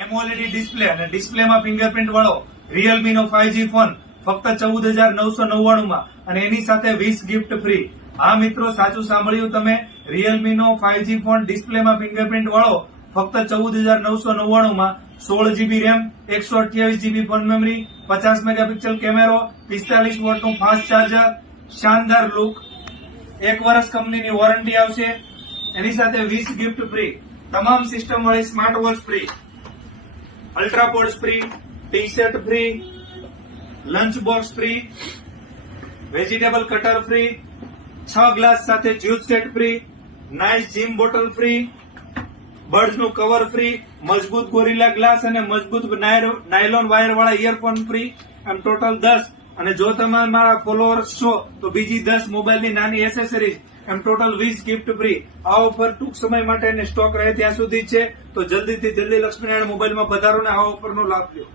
એમઓલેડી display અને ડિસ્પ્લેમાં fingerprint વાળો રિયલમી નો ફાઈવજી ફોન ફક્ત ચૌદ હજાર નવસો નવ્વાણુંમાં અને એની સાથે વીસ ગિફ્ટ ફ્રી હા મિત્રો, સાચું સાંભળ્યું તમે. રિયલમી નો ફાઈવજી ફોન ડિસ્પ્લેમાં ફિંગરપ્રિન્ટ વાળો ફક્ત ચૌદ હજાર નવસો નવ્વાણુંમાં સોળ જીબી રેમ એકસો અઠ્યાવીસ જીબી ફોન મેમરી પચાસ મેગાપિક્સલ કેમેરો પિસ્તાલીસ વોટનું ફાસ્ટ ચાર્જર શાનદાર લુક એક વર્ષ કંપનીની વોરંટી આવશે. એની સાથે વીસ ગિફ્ટ ફ્રી તમામ સિસ્ટમ વાળી smart watch free ultrapods free, T shirt free, lunch box free, vegetable cutter free, છ ગ્લાસ સાથે juice set free nice gym bottle free બર્ડનું cover free, મજબૂત ગોરીલા ગ્લાસ અને મજબૂત નાયલોન વાયર વાળા earphone free, એમ total દસ અને જો તમે મારા ફોલોઅર્સ છો, તો બીજી દસ મોબાઈલની નાની એસેસરીઝ એમ ટોટલ વીસ ગિફ્ટ ફ્રી આ ઓફર ટૂંક સમય માટે સ્ટોક રહે ત્યાં સુધી છે. તો જલ્દીથી જલ્દી લક્ષ્મીનારાયણ મોબાઈલમાં પધારો ને આ ઓફરનો લાભ લ્યો.